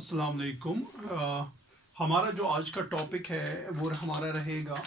अस्सलाम वालेकुम। हमारा जो आज का टॉपिक है वो हमारा रहेगा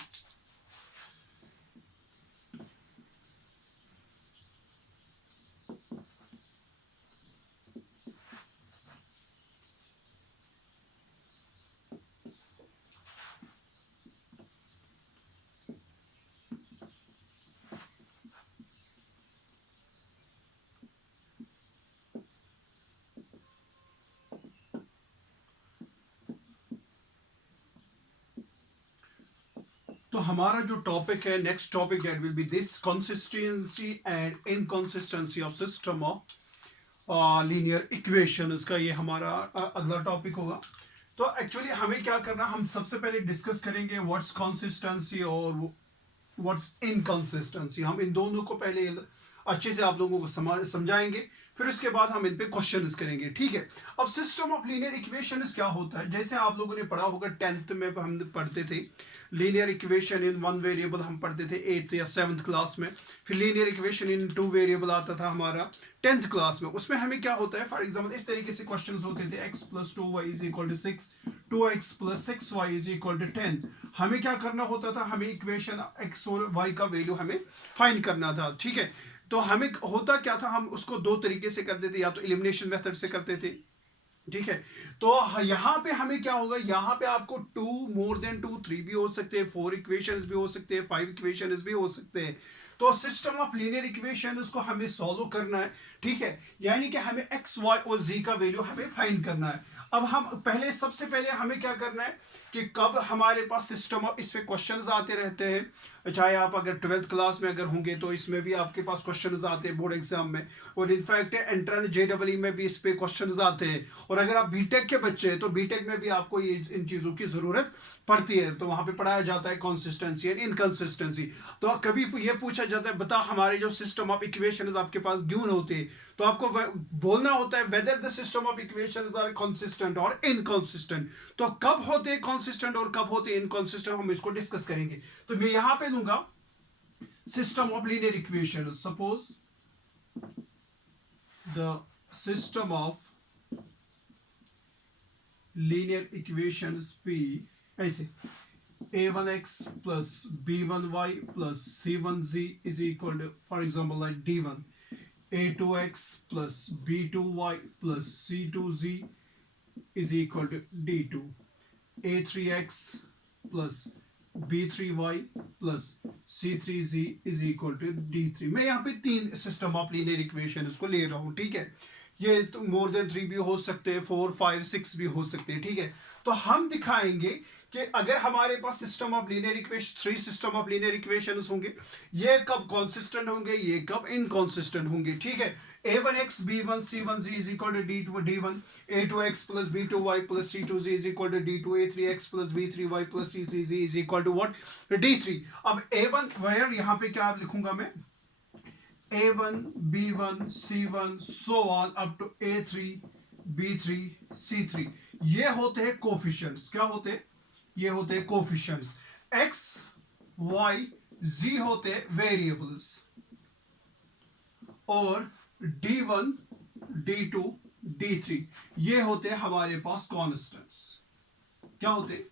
तो हमारा जो टॉपिक है next topic that will be this consistency and inconsistency of system of linear equation. इसका ये हमारा अगला टॉपिक होगा। तो एक्चुअली हमें क्या करना, हम सबसे पहले डिस्कस करेंगे व्हाट्स कंसिस्टेंसी और व्हाट्स इनकंसिस्टेंसी। हम इन दोनों को पहले अच्छे से आप लोगों को समझाएंगे, फिर उसके बाद हम इन पे क्वेश्चंस करेंगे। ठीक है। अब सिस्टम ऑफ लीनियर इक्वेशंस क्या होता है, जैसे आप लोगों ने पढ़ा होगा 10th में हम पढ़ते थे linear equation in one variable, हम पढ़ते थे 8th या 7th क्लास में। फिर linear equation in two variable आता था हमारा 10th क्लास में। उसमें हमें क्या होता है, फॉर एग्जाम्पल इस तरीके से क्वेश्चन होते थे x plus 2y is equal to 6, 2x plus 6y is equal to 10। हमें क्या करना होता था, हमें इक्वेशन x और y का वैल्यू हमें फाइंड करना था। ठीक है। तो हमें होता क्या था, हम उसको दो तरीके से करते थे, या तो एलिमिनेशन मेथड से करते थे। ठीक है। तो यहां पे हमें क्या होगा, यहां पे आपको two more than two, three भी हो सकते हैं, फोर इक्वेशंस भी हो सकते हैं, फाइव इक्वेशंस भी हो सकते हैं। तो सिस्टम ऑफ लीनियर इक्वेशन उसको हमें सॉल्व करना है। ठीक है। यानी कि हमें एक्स वाई और जी का वैल्यू हमें फाइंड करना है। अब हम पहले सबसे पहले हमें क्या करना है कि कब हमारे पास सिस्टम ऑफ, इस पे क्वेश्चंस आते रहते हैं, चाहे आप अगर 12th क्लास में अगर होंगे तो इसमें भी आपके पास क्वेश्चंस आते हैं बोर्ड एग्जाम में, और इनफैक्ट एंट्रेंस जेडब्ल्यू में भी इस पे क्वेश्चंस आते हैं। और अगर आप बीटेक के बच्चे हैं तो बीटेक में भी आपको ये इन चीजों की जरूरत पड़ती है, तो वहां पे पढ़ाया जाता है कंसिस्टेंसी एंड इनकंसिस्टेंसी। तो कभी ये पूछा जाता है, बता हमारे जो सिस्टम ऑफ इक्वेशंस आपके पास गिवन होते हैं, तो आपको बोलना होता है whether the system of equations are consistent और इनकंसिस्टेंट। तो कब होते हैं कंसिस्टेंट और कब होते हैं इनकंसिस्टेंट, हम इसको डिस्कस करेंगे। तो मैं यहां पे लूंगा system of linear equation. Suppose the system of linear equations p ऐसे a1x plus b1y plus c1z is equal to, for example, like d1, a2x plus b2y plus c2z is equal to d2, a3x plus b3y plus c3z is equal to d3। मैं यहाँ पे तीन system of linear equation इसको ले रहा हूँ। ठीक है। ये तो मोर देन थ्री भी हो सकते हैं, फोर फाइव सिक्स भी हो सकते हैं। ठीक है। तो हम दिखाएंगे कि अगर हमारे पास system of linear equation, three system of linear equations होंगे, ये कब कॉन्सिस्टेंट होंगे, ये कब इनकॉन्सिस्टेंट होंगे। ठीक है। a1x b1 c1z is equal to d1, a2x plus b2y plus c2z is equal to d2, a3x plus b3y plus c3z is equal to what, d3। अब a1 where यहाँ पे क्या लिखूंगा मैं, a1 b1 c1 so on up to a3 b3 c3, ये होते हैं coefficients. क्या होते हैं, ये होते हैं कोफिशिएंट्स। x y z होते हैं वेरिएबल्स, और d1 d2 d3 ये होते हैं हमारे पास कॉन्स्टेंट्स। क्या होते हैं,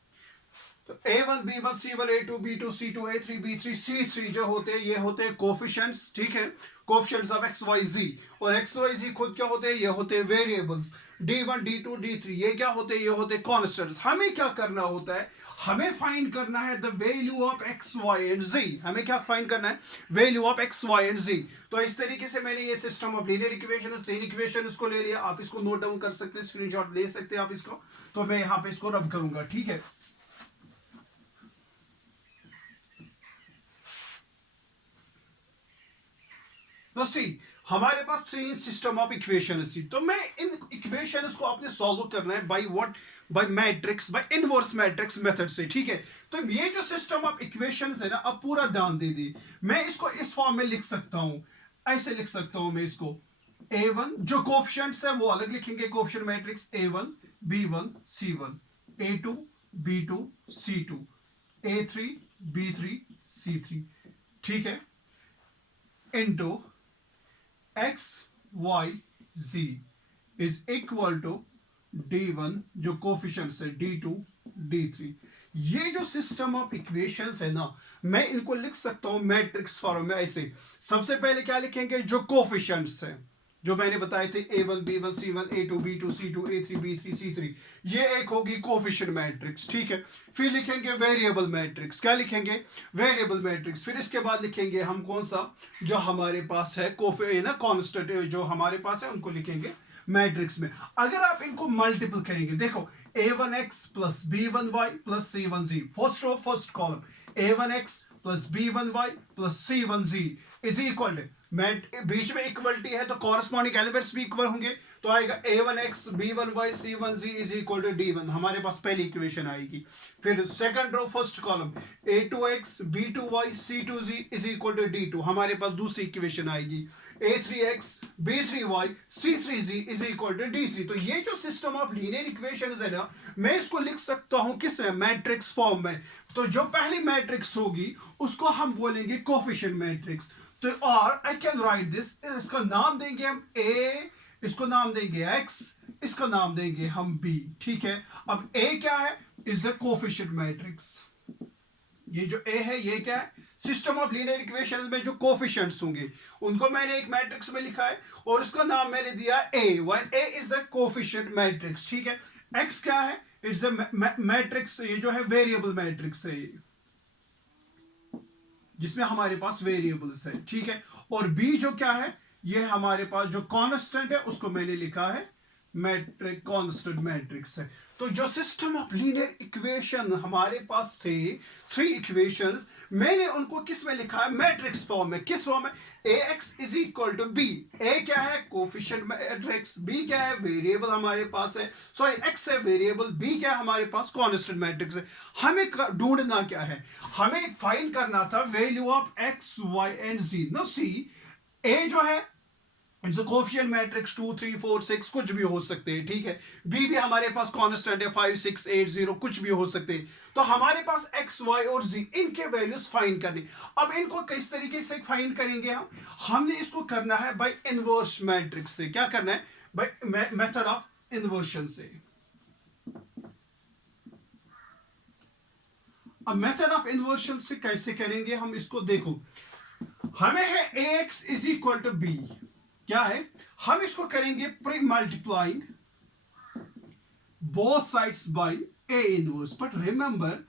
तो a1 b1 c1 a2 b2 c2 a3 b3 c3 जो होते हैं ये होते हैं कोफिशिएंट्स। ठीक है। कोफिशिएंट्स ऑफ एक्स वाई जी, और एक्स वाई जी खुद क्या होते हैं, ये होते हैं वेरिएबल्स। d1 d2 d3 ये क्या होते हैं, ये होते हैं कॉन्स्टेंट्स। हमें क्या करना होता है, हमें फाइंड करना है the value of X Y and Z. हमें क्या फाइंड करना है, value of X Y and Z. तो इस तरीके से मैंने ये सिस्टम ऑफ लीनियर इक्वेशन, तीन इक्वेशन इसको ले लिया। आप इसको नोट डाउन कर सकते हैं, स्क्रीनशॉट ले सकते हैं आप इसको। तो मैं यहाँ पे इसको रब करूंगा। ठीक है। तो सी हमारे पास थ्री सिस्टम ऑफ इक्वेशंस थी, तो मैं इन इक्वेशंस को आपने सॉल्व करना है by what, by matrix, by inverse matrix method से। ठीक है। तो ये जो सिस्टम ऑफ इक्वेशंस है ना, अब पूरा ध्यान दे दी, मैं इसको इस फॉर्म में लिख सकता हूं, ऐसे लिख सकता हूं मैं इसको। a1 जो कोफिशिएंट्स है वो अलग लिखेंगे, coefficient matrix a1 b1 c1 a2 b2 c2 a3 b3 c3। ठीक है। Into x y z is equal to D1 जो कोफिशिएंट्स है D2 D3। ये जो सिस्टम ऑफ इक्वेशंस है ना, मैं इनको लिख सकता हूं मैट्रिक्स फॉर्म में ऐसे। सबसे पहले क्या लिखेंगे, जो कोफिशिएंट्स है जो मैंने बताए थे A1 B1 C1 A2 B2 C2 A3 B3 C3, ये एक होगी कोफिशिएंट मैट्रिक्स, ठीक है। फिर लिखेंगे वेरिएबल मैट्रिक्स, क्या लिखेंगे, वेरिएबल मैट्रिक्स। फिर इसके बाद लिखेंगे हम कौन सा, जो हमारे पास है ना कांस्टेंट जो हमारे पास है उनको लिखेंगे मैट्रिक्स में। अगर आप इनको मल्टीपल करेंगे, देखो a1x plus b1y plus c1z, first row first column, a1x plus b1y plus c1z is equal to, बीच में इक्वलिटी है तो कॉरस्पॉन्डिंग एलिमेंट्स भी इक्वल होंगे, तो आएगा a1x b1y c1z is equal to d1, हमारे पास पहली इक्वेशन आएगी। फिर second row first column, a2x b2y c2z is equal to d2, हमारे पास दूसरी इक्वेशन आएगी। a3x b3y c3z is equal to d3। तो ये जो सिस्टम ऑफ लीनियर इक्वेशंस है ना, मैं इसको लिख सकता हूं किस में, मैट्रिक्स फॉर्म में। तो जो पहली मैट्रिक्स होगी उसको हम बोलेंगे कोफिशिएंट मैट्रिक्स। तो और आई कैन राइट दिस, इसका नाम देंगे हम a, इसको नाम देंगे x, इसका नाम देंगे हम b, ठीक है। अब a क्या है, इज द कोफिशिएंट मैट्रिक्स। ये जो a है ये क्या है, सिस्टम ऑफ लीनियर इक्वेशंस में जो कोफिशिएंट्स होंगे उनको मैंने एक मैट्रिक्स में लिखा है और उसका नाम मैंने दिया a, while a is the coefficient matrix, ठीक है। x क्या है, इट्स अ मैट्रिक्स, ये जो है वेरिएबल मैट्रिक्स है ये, जिसमें हमारे पास वेरिएबल्स है, ठीक है। और b जो क्या है, ये हमारे पास जो कांस्टेंट है उसको मैंने लिखा है मैट्रिक, कांस्टेंट मैट्रिक्स है। तो जो सिस्टम ऑफ लीनियर इक्वेशन हमारे पास थे, थ्री इक्वेशंस, मैंने उनको किस में लिखा है, मैट्रिक्स फॉर्म में। किस फॉर्म में, ax is equal to b, a क्या है कोफिशिएंट मैट्रिक्स, b क्या है वेरिएबल हमारे पास है, सॉरी x है वेरिएबल, b क्या है हमारे पास कांस्टेंट मैट्रिक्स है। हमें ढूंढना क्या है, हमें फाइंड करना था value of x y and z। No see, a जो है इट्स अ कोफिशिएंट मैट्रिक्स 2 3 4 6 कुछ भी हो सकते हैं, ठीक है। बी भी हमारे पास कांस्टेंट है 5 6 8 0 कुछ भी हो सकते हैं। तो हमारे पास एक्स वाई और जी, इनके वैल्यूज फाइंड करने। अब इनको किस तरीके से फाइंड करेंगे हम, हमने इसको करना है बाय इनवर्स मैट्रिक्स से। क्या करना है, बाय मेथड ऑफ इन्वर्शन से। अब मेथड ऑफ इन्वर्शन से कैसे करेंगे हम इसको, देखो हमें है ax is equal to b, क्या है, हम इसको करेंगे pre multiplying both sides by a inverse. But remember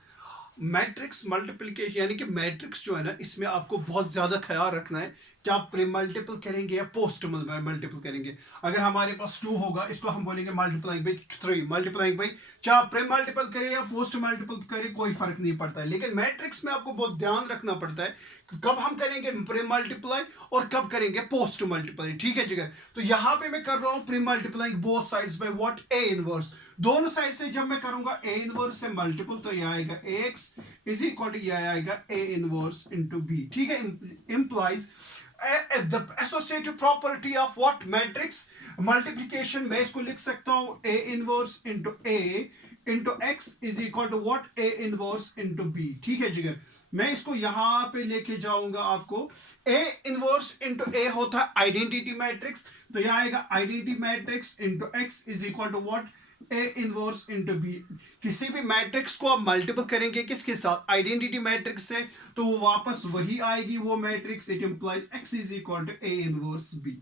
matrix multiplication यानी कि मैट्रिक्स जो है ना, इसमें आपको बहुत ज्यादा ख्याल रखना है कि आप प्री मल्टीपल करेंगे या पोस्ट मल्टीपल करेंगे। अगर हमारे पास 2 होगा, इसको हम बोलेंगे मल्टीप्लाइंग बाई 3, मल्टीप्लाइंग बाई, चाहे प्री मल्टीपल करें या पोस्ट मल्टीपल करें कोई फर्क नहीं पड़ता है। लेकिन मैट्रिक्स में आपको बहुत ध्यान रखना पड़ता है कि कब हम करेंगे प्री मल्टीप्लाई और कब करेंगे पोस्ट मल्टीप्लाई, ठीक है जगह। तो यहाँ पे मैं कर रहा हूँ pre multiplying both sides by what, a inverse. दोनों साइड से जब मैं करूंगा a इनवर्स से मल्टीपल, तो यह आएगा ax इज इक्वल टू यह आएगा a इनवर्स इनटू b, ठीक है। Implies the associative property of what matrix multiplication, मैं इसको लिख सकता हूं a inverse into a into x is equal to what, a inverse into b, ठीक है जिगर। मैं इसको यहां पे लेके जाऊंगा आपको, a inverse into a होता है आइडेंटिटी मैट्रिक्स, तो यह आएगा identity matrix into x is equal to what, a inverse into B. किसी भी मैट्रिक्स को आप मल्टीपल करेंगे किसके साथ, आइडेंटिटी मैट्रिक्स से, तो वो वापस वही आएगी वो matrix. It implies x is equal to a inverse b।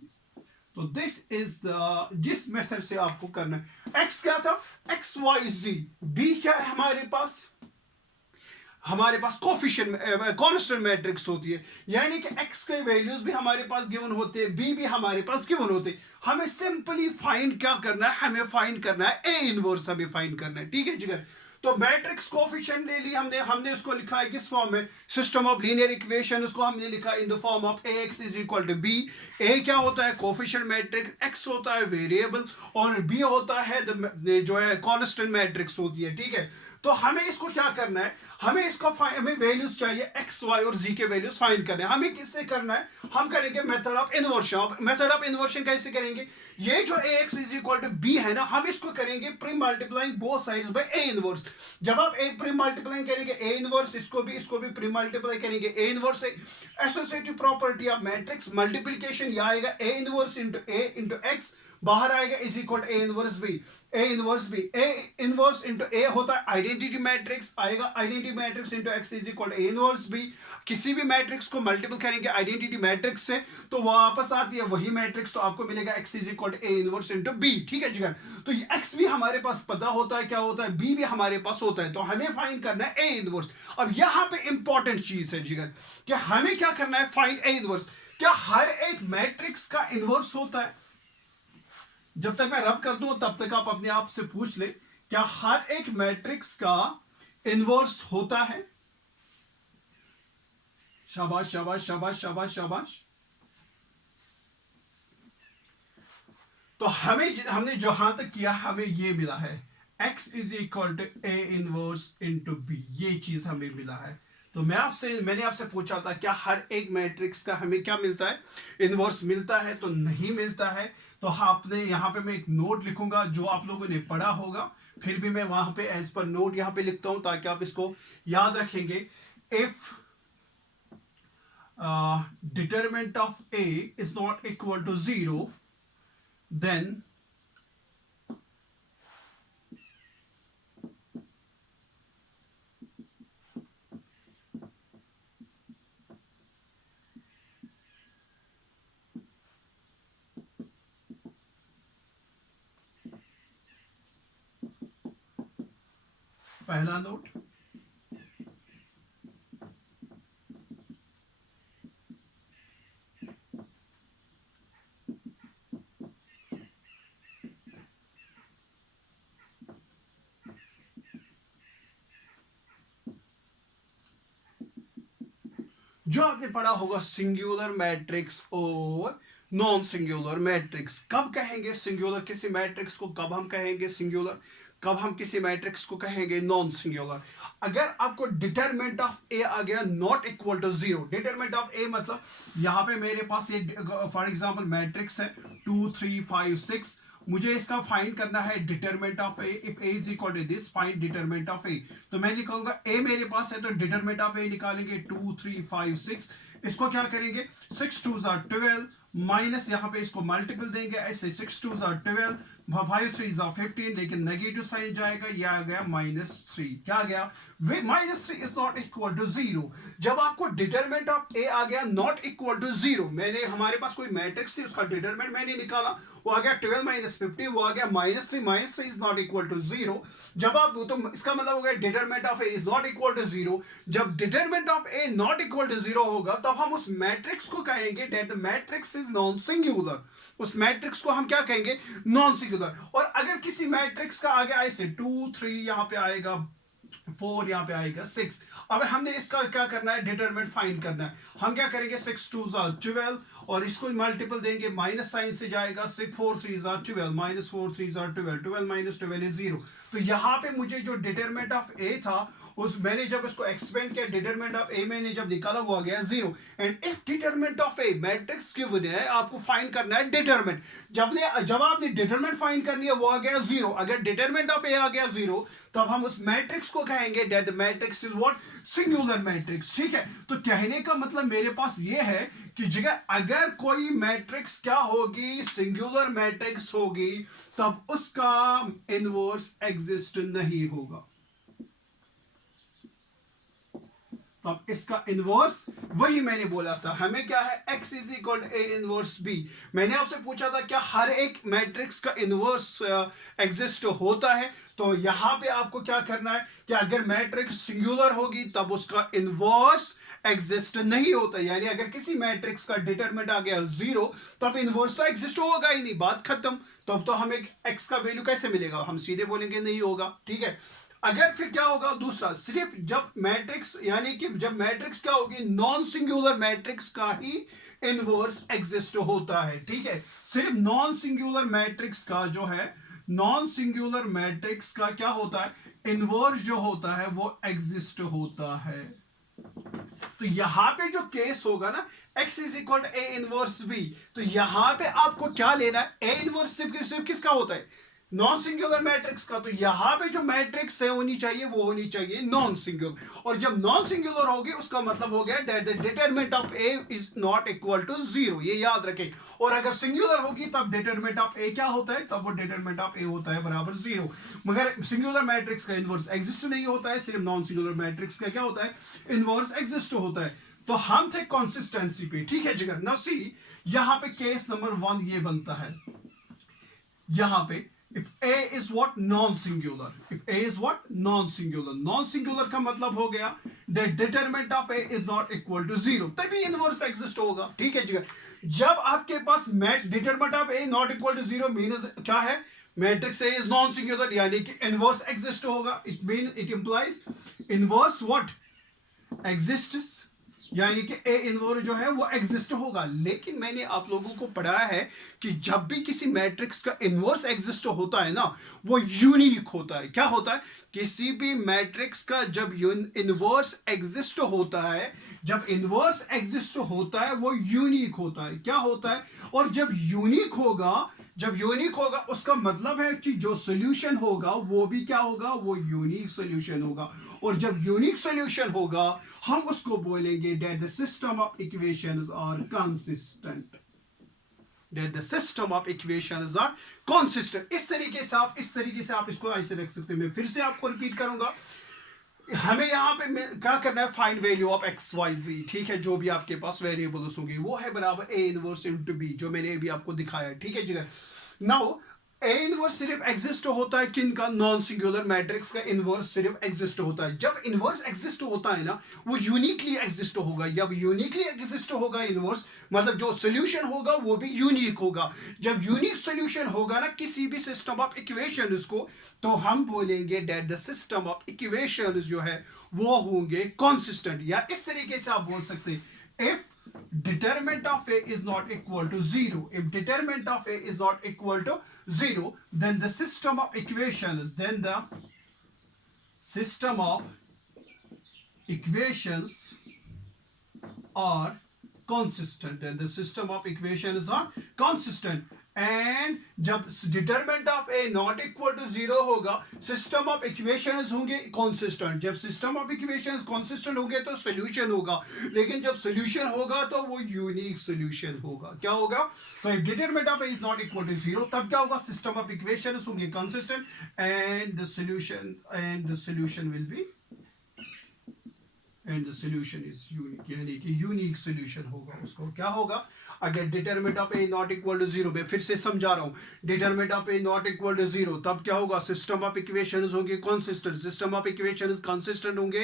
तो दिस इज द, जिस मेथड से आपको करना है। x क्या था, x y z, b क्या है हमारे पास, हमारे पास कोफिशिएंट कांस्टेंट मैट्रिक्स होती है, यानी कि x के वैल्यूज भी हमारे पास गिवन होते हैं, b भी हमारे पास गिवन होते हैं। हमें सिंपली फाइंड क्या करना है, हमें फाइंड करना है a इनवर्स, हमें फाइंड करना है, ठीक है जिगर। तो मैट्रिक्स कोफिशिएंट ले ली हमने उसको लिखा है किस फॉर्म में, सिस्टम ऑफ लीनियर इक्वेशन, उसको हमने लिखा in the form of ax is equal to b। a क्या होता है कोफिशिएंट मैट्रिक्स, x होता है वेरिएबल और b होता है जो है कांस्टेंट मैट्रिक्स होती है, ठीक है। तो हमें इसको क्या करना है, हमें इसको हमें वैल्यूज चाहिए x y और z के वैल्यूज फाइंड करने हैं। हमें किससे करना है, हम करेंगे method of inversion. Method of inversion कैसे करेंगे, ये जो ax is equal to b है ना, हम इसको करेंगे pre multiplying both sides by a inverse. जब आप a प्री मल्टीप्लाइंग करेंगे a इनवर्स, इसको भी प्री मल्टीप्लाई करेंगे a इनवर्स से। Associative property of matrix multiplication, यह आएगा a inverse into a into x, बाहर आएगा is equal to a inverse b। A inverse B, A inverse into A होता है आइडेंटिटी मैट्रिक्स, आएगा identity matrix into X is equal A inverse B. किसी भी matrix को multiple करेंगे identity matrix से तो वापस आती है वही मैट्रिक्स, तो आपको मिलेगा x is equal A inverse into B. ठीक है जिगर, तो एक्स भी हमारे पास पता होता है क्या होता है, बी भी हमारे पास होता है, तो हमें फाइंड करना है ए इनवर्स। अब यहां पे इंपॉर्टेंट चीज है जिगर कि हमें क्या करना है, फाइंड ए इनवर्स। क्या हर एक मैट्रिक्स का इनवर्स होता है? जब तक मैं रब कर दूं तब तक आप अपने आप से पूछ ले, क्या हर एक मैट्रिक्स का इनवर्स होता है? शाबाश शाबाश शाबाश शाबाश शाबाश। तो हमने जहां तक किया हमें ये मिला है, x is equal to A inverse into B, ये चीज हमें मिला है। तो मैंने आपसे पूछा था क्या हर एक मैट्रिक्स का हमें क्या मिलता है, इनवर्स मिलता है? तो नहीं मिलता है। तो आपने यहाँ पे मैं एक नोट लिखूंगा जो आप लोगों ने पढ़ा होगा, फिर भी मैं वहां पे एज पर नोट यहाँ पे लिखता हूं ताकि आप इसको याद रखेंगे। If determinant of A is not equal to 0 then पहला नोट, जो आपने पढ़ा होगा सिंगुलर मैट्रिक्स और नॉन सिंगुलर मैट्रिक्स। कब कहेंगे सिंगुलर किसी मैट्रिक्स को, कब हम कहेंगे सिंगुलर, कब हम किसी मैट्रिक्स को कहेंगे नॉन सिंगुलर? अगर आपको डिटरमिनेंट ऑफ ए आ गया not equal to 0, determinant of A मतलब यहाँ पे मेरे पास ये फॉर एग्जांपल मैट्रिक्स है 2 3 5 6, मुझे इसका फाइंड करना है determinant of A. If A is equal to this, find determinant of A. तो मैं निकालूंगा ए मेरे पास है तो डिटरमिनेंट ऑफ ए निकालेंगे 2 3 5 6। इसको क्या करेंगे, 6 2 12 माइनस यहाँ पे इसको मल्टीपल देंगे ऐसे, 6 2 12 5 3 15, लेकिन नेगेटिव साइन जाएगा, यह आ गया -3। क्या आ गया, -3 इज नॉट इक्वल टू 0। जब आपको डिटरमिनेंट ऑफ ए आ गया नॉट इक्वल टू 0, मैंने हमारे पास कोई मैट्रिक्स थी उसका डिटरमिनेंट मैंने निकाला, वो आ गया 12 15, वो आ गया -3 इज नॉट इक्वल टू 0। जब आप तो इसका मतलब हो गया determinant of A is not equal to 0। जब determinant of A not equal to 0 होगा तब हम उस मैट्रिक्स को कहेंगे that the matrix is non singular. उस मैट्रिक्स को हम क्या कहेंगे, नॉन सिंगुलर। और अगर किसी मैट्रिक्स का आगे ऐसे 2 3 यहां पे आएगा, 4 यहां पे आएगा 6, अब हमने इसका क्या करना है, डिटरमिनेंट फाइंड करना है। हम क्या करेंगे, 6 2 12 और इसको मल्टीपल देंगे, माइनस साइन से जाएगा, 6 4 3 12 -4 3 12 12 -12 इज 0। तो यहाँ पे मुझे जो डिटरमिनेंट ऑफ ए था उस मैंने जब इसको एक्सपेंड किया, डिटरमिनेंट ऑफ ए मैंने जब निकाला वो आ गया 0। And if determinant of A matrix given है, आपको फाइंड करना है डिटरमिनेंट। जब आपने डिटरमिनेंट फाइंड करनी है वो आ गया 0। अगर डिटरमिनेंट ऑफ ए आ गया 0 तब हम उस मैट्रिक्स को कहेंगे that the matrix is what, singular matrix. ठीक है, तो कहने का मतलब मेरे पास ये है कि जगह अगर कोई मैट्रिक्स क्या होगी, सिंगुलर मैट्रिक्स होगी, तब उसका इनवर्स एग्जिस्ट नहीं होगा। तब इसका इनवर्स, वही मैंने बोला था, हमें क्या है, x is equal A inverse b। मैंने आपसे पूछा था क्या हर एक मैट्रिक्स का इनवर्स एग्जिस्ट होता है? तो यहां पे आपको क्या करना है कि अगर मैट्रिक्स सिंगुलर होगी तब उसका इनवर्स एग्जिस्ट नहीं होता। यानी अगर किसी मैट्रिक्स का डिटरमिनेंट आ गया 0 तब इनवर्स तो एग्जिस्ट होगा ही नहीं, बात खत्म। तब तो हमें x का वैल्यू कैसे मिलेगा, हम सीधे बोलेंगे नहीं होगा। ठीक है, अगर फिर क्या होगा दूसरा, सिर्फ जब मैट्रिक्स यानी कि जब मैट्रिक्स क्या होगी, नॉन सिंगुलर मैट्रिक्स का ही इनवर्स एग्जिस्ट होता है। ठीक है, सिर्फ नॉन सिंगुलर मैट्रिक्स का जो है, नॉन सिंगुलर मैट्रिक्स का क्या होता है, इनवर्स जो होता है वो एग्जिस्ट होता है। तो यहां पे जो केस होगा ना, x is equal A inverse b, तो यहां पे आपको क्या लेना है, ए इनवर्स सिर्फ किसका होता है, नॉन सिंगुलर मैट्रिक्स का, तो यहां पे जो मैट्रिक्स है होनी चाहिए वो होनी चाहिए नॉन सिंगुलर, और जब नॉन सिंगुलर होगी उसका मतलब हो गया that the determinant of A is not equal to zero, ये याद रखें। और अगर सिंगुलर होगी तब डिटरमिनेंट ऑफ ए क्या होता है, तब वो डिटरमिनेंट ऑफ ए होता है बराबर जीरो। मगर सिंगुलर मैट्रिक्स का इनवर्स एग्जिस्ट नहीं होता है, सिर्फ नॉन सिंगुलर मैट्रिक्स का क्या होता है, इनवर्स एग्जिस्ट होता है। तो हम थे कंसिस्टेंसी पे, ठीक है जिगर। नाउ सी यहां पे केस नंबर 1 ये बनता है, यहां पे if a is what non-singular, if a is what non-singular, non-singular का मतलब हो गया that determinant of a is not equal to zero, तभी इनवर्स एग्जिस्ट होगा, ठीक है जी। जब आपके पास determinant of a not equal to zero means क्या है, मैट्रिक्स A is non-singular यानी कि इनवर्स एग्जिस्ट होगा, it implies inverse what exists, यानी कि ए इनवर्स जो है वो एग्जिस्ट होगा। लेकिन मैंने आप लोगों को पढ़ाया है कि जब भी किसी मैट्रिक्स का इनवर्स एग्जिस्ट होता है ना, वो यूनिक होता है। क्या होता है, किसी भी मैट्रिक्स का जब इनवर्स एग्जिस्ट होता है, जब इनवर्स एग्जिस्ट होता है वो यूनिक होता है। क्या होता है, और जब यूनिक होगा उसका मतलब है कि जो सॉल्यूशन होगा वो भी क्या होगा, वो यूनिक सॉल्यूशन होगा। और जब यूनिक सॉल्यूशन होगा हम उसको बोलेंगे that the system of equations are consistent, that the system of equations are consistent। इस तरीके से आप इसको ऐसे रख सकते हैं। मैं फिर से आपको रिपीट करूंगा, हमें यहाँ पे क्या करना है, find value of X Y Z, ठीक है। जो भी आपके पास वेरिएबल्स होंगे वो है बराबर ए इनवर्स इनटू बी, जो मैंने अभी आपको दिखाया है, ठीक है जी। नाउ ए इनवर्स सिर्फ एग्जिस्ट होता है किन का, नॉन सिंगुलर मैट्रिक्स का इनवर्स सिर्फ एग्जिस्ट होता है। जब इनवर्स एग्जिस्ट होता है ना वो यूनिकली एग्जिस्ट होगा। जब यूनिकली एग्जिस्ट होगा इनवर्स, मतलब जो सॉल्यूशन होगा वो भी यूनिक होगा। जब यूनिक सॉल्यूशन होगा ना किसी भी सिस्टम ऑफ इक्वेशंस को, तो हम बोलेंगे that the system of equations जो है वो होंगे कंसिस्टेंट। या इस तरीके से आप बोल सकते हैं, if determinant of a is not equal to zero, if determinant of a is not equal to zero, then the system of equations are consistent, and the system of equations are consistent। And जब determinant of A not equal to zero होगा, system of equations होंगे consistent. जब system of equations consistent होंगे तो solution होगा, लेकिन जब solution होगा तो वो यूनिक सॉल्यूशन होगा। क्या होगा, तो if determinant of A is not equal to zero, तब क्या होगा, सिस्टम ऑफ इक्वेशंस होंगे consistent and the solution will be and the solution is unique, यानी कि यूनिक सॉल्यूशन होगा। उसको क्या होगा, अगर determinant of A not equal to zero, मैं फिर से समझा रहा हूं, determinant of A not equal to zero, तब क्या होगा, सिस्टम ऑफ इक्वेशंस होंगे consistent. System of equations consistent होंगे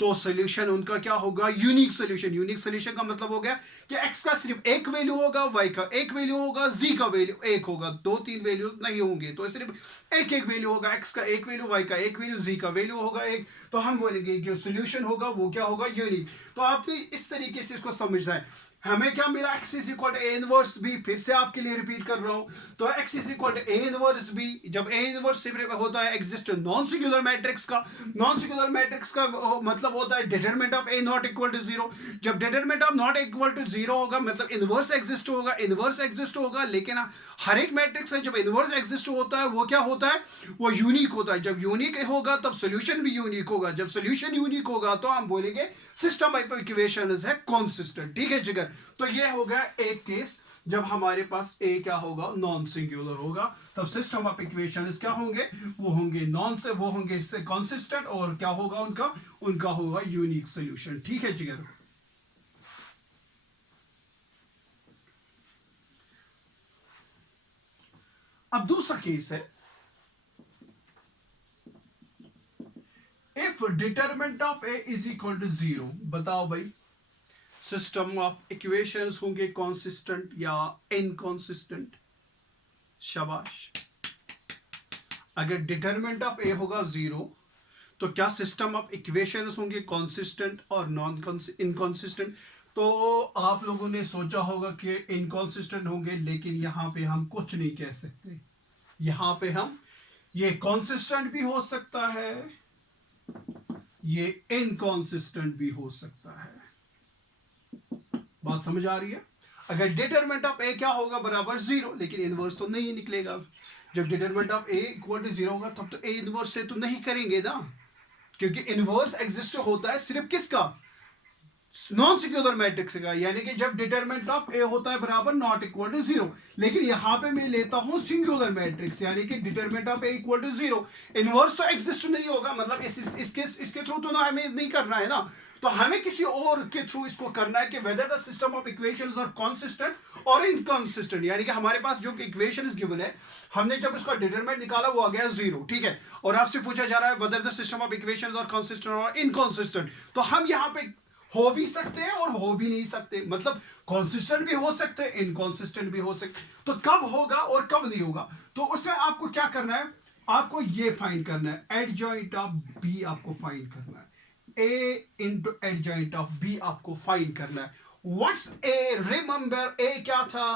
तो सॉल्यूशन उनका क्या होगा, यूनिक सॉल्यूशन। यूनिक सॉल्यूशन का मतलब हो गया कि एक्स का सिर्फ एक वैल्यू होगा, वाई का एक वैल्यू होगा, जी का वैल्यू एक होगा, 2-3 वैल्यूज नहीं होंगे। तो सिर्फ एक एक वैल्यू होगा, एक्स का एक वैल्यू, वाई का एक वैल्यू, जी का वैल्यू होगा एक। तो हम बोलेंगे जो सॉल्यूशन होगा वो क्या होगा, यूनिक। तो आपने इस तरीके से इसको समझना है। हमें क्या मिला, X is equal to A inverse B. फिर से आपके लिए रिपीट कर रहा हूं, तो X is equal to A inverse B. जब ए इनवर्स सिर्फ होता है एग्जिस्ट नॉन सिंगुलर मैट्रिक्स का, नॉन सिंगुलर मैट्रिक्स का मतलब होता है determinant of A not equal to zero. जब determinant of not equal to zero होगा मतलब इनवर्स एग्जिस्ट होगा, इनवर्स एग्जिस्ट होगा। लेकिन हर एक मैट्रिक्स है जब इनवर्स एग्जिस्ट होता है वो क्या होता है, वो यूनिक होता है। जब यूनिक होगा तब सोल्यूशन भी यूनिक होगा। जब सोल्यूशन यूनिक होगा तो हम बोलेंगे सिस्टम ऑफ इक्वेशंस है कंसिस्टेंट, ठीक है जिगर। तो ये हो गया एक केस जब हमारे पास ए क्या होगा, नॉन सिंगुलर होगा, तब सिस्टम ऑफ इक्वेशंस क्या होंगे, वो होंगे नॉन से वो होंगे कंसिस्टेंट, और क्या होगा उनका होगा यूनिक सॉल्यूशन, ठीक है जिगर। अब दूसरा केस है, if determinant of A is equal to zero. बताओ भाई, सिस्टम ऑफ इक्वेशंस होंगे कंसिस्टेंट या इनकंसिस्टेंट। शाबाश। अगर डिटरमिनेंट ऑफ ए होगा जीरो तो क्या सिस्टम ऑफ इक्वेशंस होंगे कंसिस्टेंट और नॉन इनकंसिस्टेंट। तो आप लोगों ने सोचा होगा कि इनकंसिस्टेंट होंगे, लेकिन यहां पे हम कुछ नहीं कह सकते। यहां पे हम ये कंसिस्टेंट भी हो सकता है, ये इनकंसिस्टेंट भी हो सकता है। बात समझ आ रही है। अगर डिटरमिनेंट ऑफ ए क्या होगा, बराबर जीरो, लेकिन इनवर्स तो नहीं निकलेगा। जब determinant of A equal to 0 होगा तब तो ए इनवर्स से तो नहीं करेंगे ना, क्योंकि इनवर्स एग्जिस्ट होता है सिर्फ किसका, नॉन सिक्योर मैट्रिक्स का, यानी कि जब डिटरमिनेंट ऑफ ए होता है बराबर नॉट इक्वल टू 0। लेकिन यहां पे मैं लेता हूं सिंगुलर मैट्रिक्स, यानी कि determinant of A equal to 0, inverse तो एग्जिस्ट नहीं होगा, मतलब इसके थ्रू तो ना हमें नहीं करना है ना, तो हमें किसी और के थ्रू इसको करना है कि whether the system of equations are consistent और इनकंसिस्टेंट, यानी कि हमारे पास जो इक्वेशन इज गिवन है, हमने जब इसका डिटरमिनेंट निकाला वो आ गया 0, ठीक है, और आपसे पूछा जा रहा है whether the system of equations are consistent और इनकंसिस्टेंट, तो हम यहाँ पे हो भी सकते हैं और हो भी नहीं सकते, मतलब कंसिस्टेंट भी हो सकते हैं, इनकंसिस्टेंट भी हो सकते, तो कब होगा और कब नहीं होगा, तो उसमें आपको क्या करना है, आपको ये फाइंड करना है, एडजॉइंट ऑफ बी आपको फाइंड करना है, ए इंटू एडजॉइंट ऑफ बी आपको फाइंड करना है। व्हाट्स ए, रिमेंबर ए क्या था,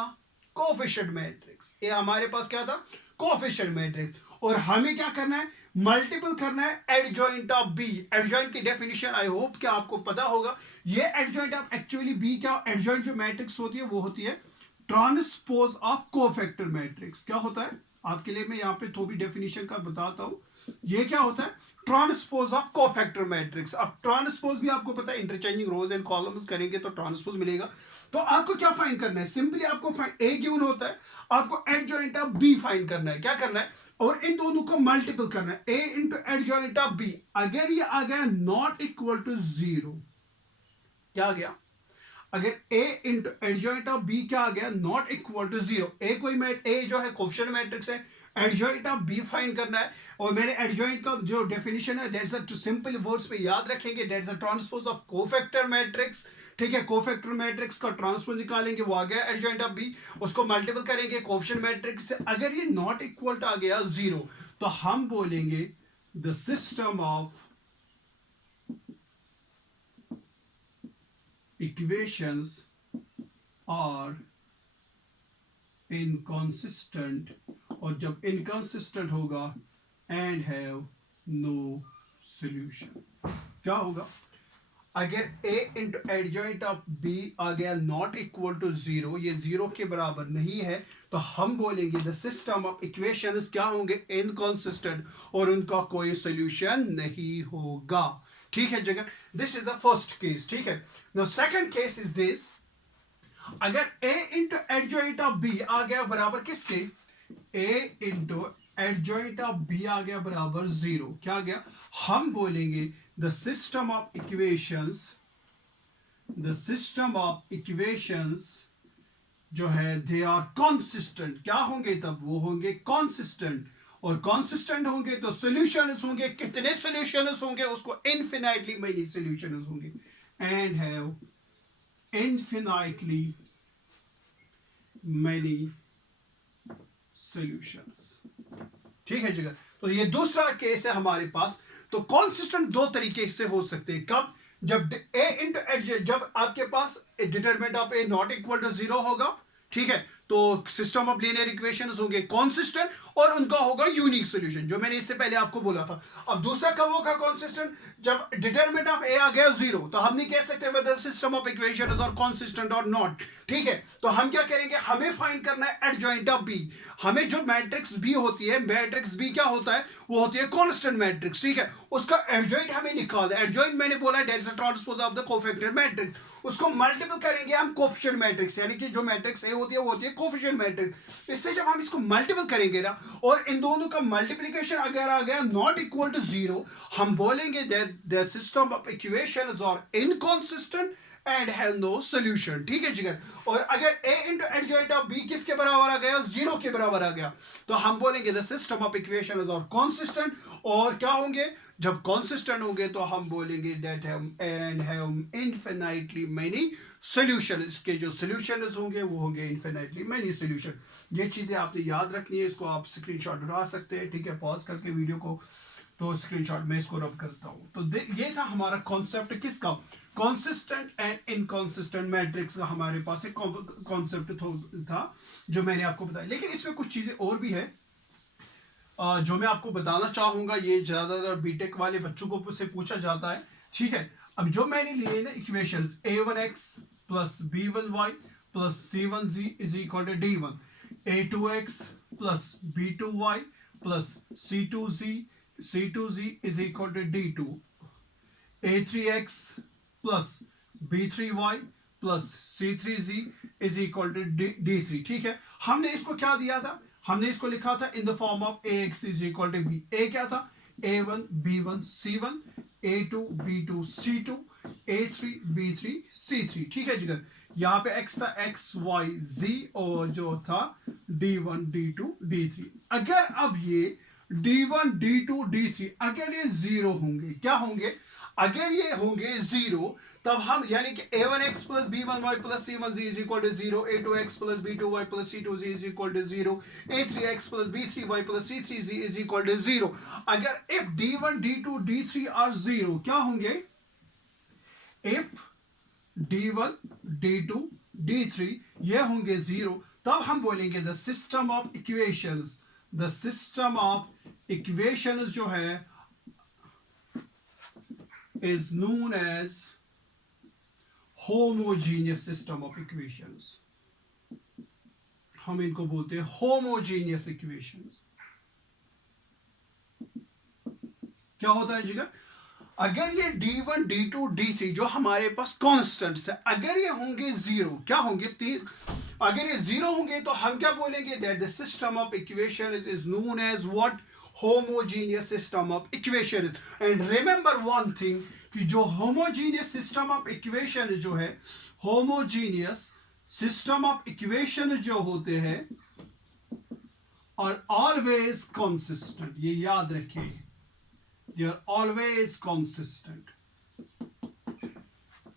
कोफिशिएंट मैट्रिक्स, ए हमारे पास क्या था, कोफिशिएंट मैट्रिक्स, और हमें क्या करना है, मल्टीपल करना है एडजॉइंट ऑफ बी। एडजॉइंट की डेफिनेशन आई होप कि आपको पता होगा, ये एडजॉइंट ऑफ एक्चुअली बी क्या, एडजॉइंट जो मैट्रिक्स होती है वो होती है ट्रांसपोज ऑफ कोफैक्टर मैट्रिक्स। क्या होता है, आपके लिए मैं यहाँ पे थोड़ी डेफिनेशन का बताता हूं, ये क्या होता है, ट्रांसपोज ऑफ कोफैक्टर मैट्रिक्स। अब ट्रांसपोज भी आपको पता है, इंटरचेंजिंग रोज एंड कॉलम्स करेंगे तो ट्रांसपोज मिलेगा, तो आपको क्या फाइंड करना है, सिंपली आपको फाइंड ए गिवन होता है, आपको एडजॉइंट ऑफ बी फाइंड करना है, क्या करना है, और इन दोनों को मल्टीपल करना है, ए इंटू एडजॉइंट ऑफ बी, अगर ये आ गया नॉट इक्वल टू 0, क्या आ गया, अगर a into adjoint of b क्या आ गया, नॉट इक्वल टू 0, ए कोई ए जो है कोफिशिएंट मैट्रिक्स है, एडजॉइंट ऑफ b फाइंड करना है, और मैंने एडजॉइंट का जो डेफिनेशन है दैट्स अ सिंपल वर्ड्स पे याद रखेंगे, that's a transpose of cofactor matrix, ठीक है, कोफैक्टर मैट्रिक्स का ट्रांसपोज निकालेंगे, वो आ गया एडजॉइंट ऑफ b, उसको मल्टीपल करेंगे कोफिशिएंट मैट्रिक्स से, अगर ये नॉट इक्वल टू आ गया 0, तो हम बोलेंगे the system of equations are inconsistent, और जब inconsistent होगा and have no solution, क्या होगा, अगर a into adjoint of b आ गया नॉट इक्वल टू 0, ये 0 के बराबर नहीं है, तो हम बोलेंगे द सिस्टम ऑफ इक्वेशंस क्या होंगे, इनकंसिस्टेंट, और उनका कोई सोल्यूशन नहीं होगा, ठीक है जगह, this is the first case, ठीक है। Now second case is this, अगर a into adjoint of b आ गया बराबर किसके, a into adjoint of b आ गया बराबर 0, क्या आ गया, हम बोलेंगे the system of equations, the system of equations जो है दे आर कॉन्सिस्टेंट, क्या होंगे तब, वो होंगे कॉन्सिस्टेंट, और कॉन्सिस्टेंट होंगे तो सॉल्यूशंस होंगे, कितने सॉल्यूशंस होंगे, उसको इनफिनाइटली मेनी सॉल्यूशंस होंगे, and have infinitely many solutions, ठीक है जगह। तो ये दूसरा केस है हमारे पास, तो कॉन्सिस्टेंट दो तरीके से हो सकते हैं, कब, जब a इंटू एडजॉइंट, जब आपके पास determinant of a not equal to 0 होगा, ठीक है, तो सिस्टम ऑफ लीनियर इक्वेशंस होंगे कॉन्सिस्टेंट और उनका होगा यूनिक सॉल्यूशन, जो मैंने इससे पहले आपको बोला था। अब दूसरा कब होगा कॉन्सिस्टेंट, जब डिटरमिनेंट ऑफ ए आ गया 0, तो हम नहीं कह सकते whether system of equations are consistent और नॉट, ठीक है, तो हम क्या करेंगे, हमें फाइंड करना है एडजॉइंट ऑफ बी, हमें जो मैट्रिक्स बी होती है, मैट्रिक्स बी क्या होता है, वो होती है कांस्टेंट मैट्रिक्स, ठीक है, उसका एडजॉइंट हमें निकालना है, एडजॉइंट मैंने बोला that is the transpose of the cofactor matrix, उसको मल्टीपल करेंगे हम कोफिशिएंट मैट्रिक्स, यानी कि जो मैट्रिक्स ए होती है वो होती है कोफिशिएंट मैट्रिक्स, इससे जब हम इसको मल्टीपल करेंगे ना, और इन दोनों का मल्टीप्लिकेशन अगर आ गया नॉट इक्वल टू 0, हम बोलेंगे that the system of equations are inconsistent and have no solution, ठीक है जिगर, और अगर a into adjoint of b किसके बराबर आ गया, 0 के बराबर आ गया, तो हम बोलेंगे the system of equations are constant, और क्या होंगे, जब कांस्टेंट होंगे तो हम बोलेंगे that have infinitely many solution, इसके जो सॉल्यूशंस होंगे वो होंगे इनफिनाइटली मेनी सॉल्यूशन। ये चीजें आपने याद रखनी है, इसको आप स्क्रीनशॉट उठा सकते हैं, ठीक है, पॉज करके वीडियो को, तो स्क्रीनशॉट में इसको रब करता हूं। तो ये था हमारा कॉन्सेप्ट किसका, कॉन्सिस्टेंट एंड इनकॉन्सिस्टेंट मैट्रिक्स का हमारे पास एक कॉन्सेप्ट था जो मैंने आपको बताया, लेकिन इसमें कुछ चीजें और भी है जो मैं आपको बताना चाहूंगा, ये ज्यादातर बीटेक वाले बच्चों को से पूछा जाता है, ठीक है। अब जो मैंने लिए ना equations a1x plus b1y plus c1z is equal to d1, a2x plus b2y plus c2z is equal to d2, a3x plus b3y plus c3z is equal to d3। ठीक है, हमने इसको क्या दिया था, हमने इसको लिखा था in the form of ax is equal to b। a क्या था, a1 b1 c1, a2 b2 c2, a3 b3 c3। ठीक है जिगर, यहाँ पे x था x y z और जो था d1 d2 d3। अगर अब ये d1 d2 d3 अगर ये जीरो होंगे, क्या होंगे, अगर ये होंगे जीरो, तब हम यानी कि a1x plus b1y plus c1z is equal to zero, a2x plus b2y plus c2z is equal to zero, a3x plus b3y plus c3z is equal to zero. अगर if d1 d2 d3 are zero, क्या होंगे, if d1 d2 d3 ये होंगे zero, तब हम बोलेंगे the system of equations, the system of equations जो है is known as homogeneous system of equations। हम इनको बोलते हैं homogeneous equations। क्या होता है जिगर, अगर ये d1 d2 d3 जो हमारे पास कांस्टेंट्स है, अगर ये होंगे जीरो, क्या होंगे, अगर ये जीरो होंगे तो हम क्या बोलेंगे, that the system of equation is known as what, homogeneous system of equation. And remember one thing कि जो होमोजीनियस सिस्टम ऑफ इक्वेशन जो है, होमोजीनियस सिस्टम ऑफ इक्वेशन जो होते हैं और ऑलवेज कंसिस्टेंट, ये याद रखिए, they are always consistent।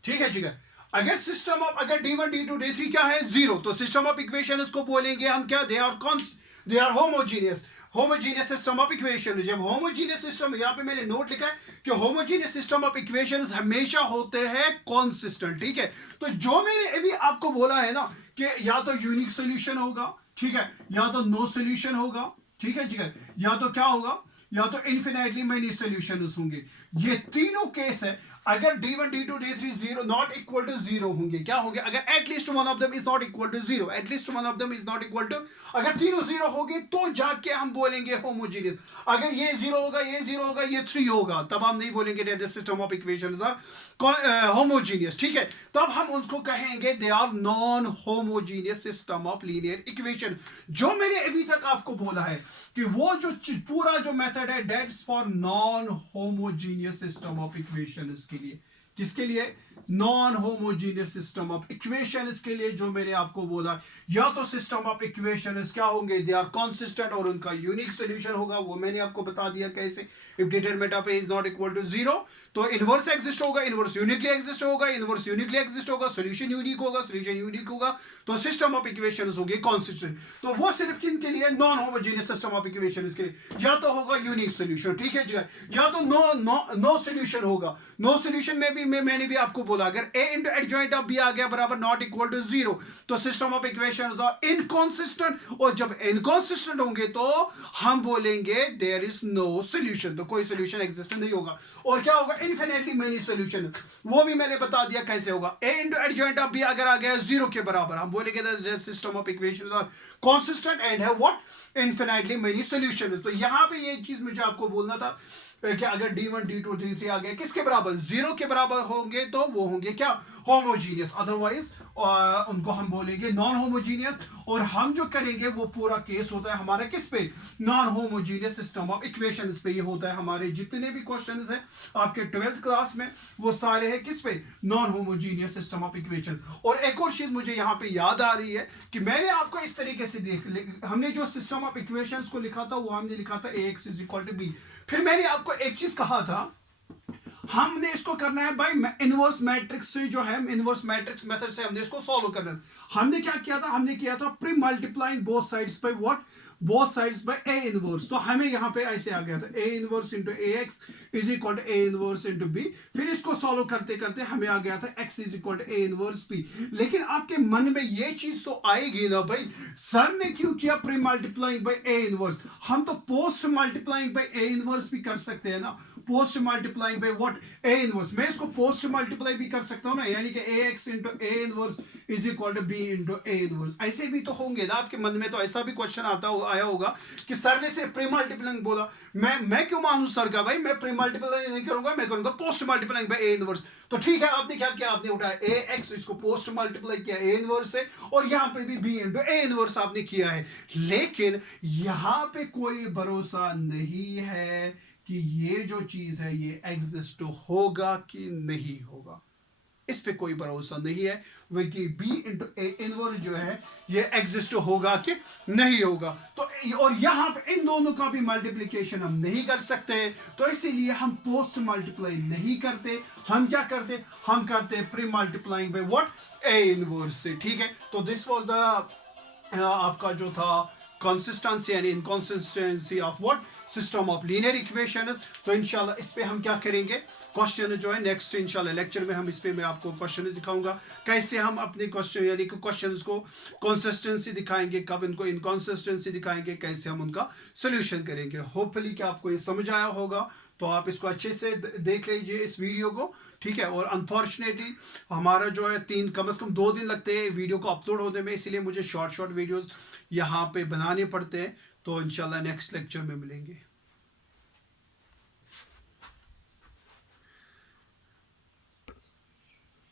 ठीक है ठीक है, अगर सिस्टम ऑफ, अगर d1 d2 d3 क्या है, जीरो, तो सिस्टम ऑफ इक्वेशन इसको बोलेंगे हम क्या, they are homogeneous, homogeneous system of equation. जब होमोजीनियस सिस्टम, यहाँ पे मैंने नोट लिखा है कि होमोजीनियस सिस्टम ऑफ इक्वेशन हमेशा होते हैं कॉन्सिस्टेंट। ठीक है, तो जो मैंने अभी आपको बोला है ना कि या तो यूनिक सोल्यूशन होगा, ठीक है, या तो नो सोल्यूशन होगा, ठीक है ठीक है, या तो क्या होगा, या तो इन्फिनाइटली मेनी सॉल्यूशंस होंगे, ये तीनों केस है। अगर d1 d2 d3 zero not equal to zero होंगे, क्या होंगे, अगर at least one of them is not equal to zero, at least one of them is not equal to, अगर तीनों जीरो होंगे तो जाके हम बोलेंगे होमोजीनियस। अगर ये जीरो होगा, ये जीरो होगा, ये थ्री होगा, तब हम नहीं बोलेंगे that the system of equations are homogeneous. ठीक है, तब हम उसको कहेंगे they are non homogeneous system of linear equation. जो मैंने अभी तक आपको बोला है कि वो जो पूरा जो मेथड है, that's for non homogeneous system of equation के लिए, किसके लिए, non homogeneous system of equation के लिए। जो मैंने आपको बोला, या तो सिस्टम ऑफ इक्वेशन क्या होंगे, दे आर कांस्टेंट और उनका यूनिक सॉल्यूशन होगा, वो मैंने आपको बता दिया कैसे। If determinant of A is not equal to zero, तो इनवर्स एग्जिस्ट होगा, इनवर्स यूनिकली एग्जिस्ट होगा, इनवर्स यूनिकली एग्जिस्ट होगा, सॉल्यूशन यूनिक होगा, सॉल्यूशन यूनिक होगा, तो सिस्टम ऑफ इक्वेशन होंगे कांस्टेंट। तो वो सिर्फ किनके लिए, non homogeneous system of equation के लिए, या तो होगा यूनिक सॉल्यूशन, ठीक है जी, या तो नो सॉल्यूशन होगा। नो सॉल्यूशन में भी मैंने भी आपको बोला, अगर a into adjoint of b आ गया बराबर नॉट इक्वल टू जीरो, तो system of equations are inconsistent, और जब इनकंसिस्टेंट होंगे तो हम बोलेंगे देयर इज नो सॉल्यूशन, तो कोई सॉल्यूशन एग्जिस्ट नहीं होगा। और क्या होगा, इनफिनिटली मेनी सॉल्यूशन, वो भी मैंने बता दिया कैसे होगा। a into adjoint of b अगर आ गया जीरो के बराबर, हम बोलेंगे the system of equations are consistent and have what, infinitely many solutions. तो यहां पे ये चीज मुझे आपको बोलना था कि अगर d1 d2 d3 आ गया किसके बराबर, जीरो के बराबर होंगे तो वो होंगे क्या, होमोजीनियस, अदरवाइज उनको हम बोलेंगे नॉन होमोजीनियस। और हम जो करेंगे वो पूरा केस होता है हमारा किस पे, non homogeneous system of equations पे। ये होता है हमारे जितने भी क्वेश्चंस हैं आपके 12th क्लास में, वो सारे हैं किस पे, non homogeneous system of equation. और एक और चीज मुझे यहाँ पे याद आ रही है कि मैंने आपको इस तरीके से हमने जो सिस्टम ऑफ इक्वेशंस को लिखा था वो हमने लिखा था ax is equal to b। फिर मैंने आपको एक चीज कहा था, हमने इसको करना है बाय इनवर्स मैट्रिक्स से, जो है इनवर्स मैट्रिक्स मेथड से हमने इसको सॉल्व करना है। हमने क्या किया था, हमने किया था pre multiplying both sides by what, both sides by a inverse. तो हमें यहां पे ऐसे आ गया था a inverse into ax is equal to a inverse into b। फिर इसको सॉल्व करते करते हमें आ गया था x is equal to a inverse b। लेकिन आपके मन में ये चीज तो आएगी ना भाई, सर ने क्यों किया pre multiplying by a inverse, हम तो post multiplying by a inverse भी कर सकते हैं ना। Post multiplying by what A inverse, मैं इसको पोस्ट मल्टीप्लाई भी कर सकता हूँ ना, यानी कि A X into A inverse is equal to B into A inverse. ऐसे भी तो होंगे ना आपके मन में, तो ऐसा भी क्वेश्चन आया होगा कि सर ने सिर्फ प्री मल्टीप्लाइंग बोला, मैं क्यों मानूं सर का भाई, मैं प्री मल्टीप्लाइंग नहीं करूंगा, मैं करूंगा post multiplying by A inverse. तो ठीक है, आपने क्या किया, आपने उठाया ए एक्स, इसको पोस्ट मल्टीप्लाई किया ए इनवर्स से, और यहां पे भी बी इंटू ए इनवर्स आपने किया है। लेकिन यहां पे कोई भरोसा नहीं है कि ये जो चीज है ये एग्जिस्ट होगा कि नहीं होगा, इस पे कोई भरोसा नहीं है वे कि बी इंटू ए इनवर्स जो है ये एग्जिस्ट होगा कि नहीं होगा। तो और यहां पे इन दोनों का भी मल्टीप्लिकेशन हम नहीं कर सकते, तो इसीलिए हम पोस्ट मल्टीप्लाई नहीं करते, हम क्या करते, हम करते pre multiplying by what A inverse से। ठीक है, तो दिस वाज द आपका जो था consistency and inconsistency of what system of linear equations. तो इंशाल्लाह इस पे हम क्या करेंगे, क्वेश्चन जो है नेक्स्ट इंशाल्लाह लेक्चर में हम इस पे मैं आपको क्वेश्चन दिखाऊंगा, कैसे हम अपने क्वेश्चन यानी कि क्वेश्चंस को कंसिस्टेंसी दिखाएंगे, कब इनको इनकंसिस्टेंसी दिखाएंगे, कैसे हम उनका सोल्यूशन करेंगे। होपफुली कि आपको ये समझ आया होगा, तो आप इसको अच्छे से देख लीजिए इस वीडियो को। ठीक है, और अनफॉर्चुनेटली हमारा जो है कम से कम 2 दिन लगते हैं वीडियो को अपलोड होने में, इसीलिए मुझे शॉर्ट वीडियोस यहाँ पे बनाने पड़ते हैं। तो इंशाल्लाह नेक्स्ट लेक्चर में मिलेंगे।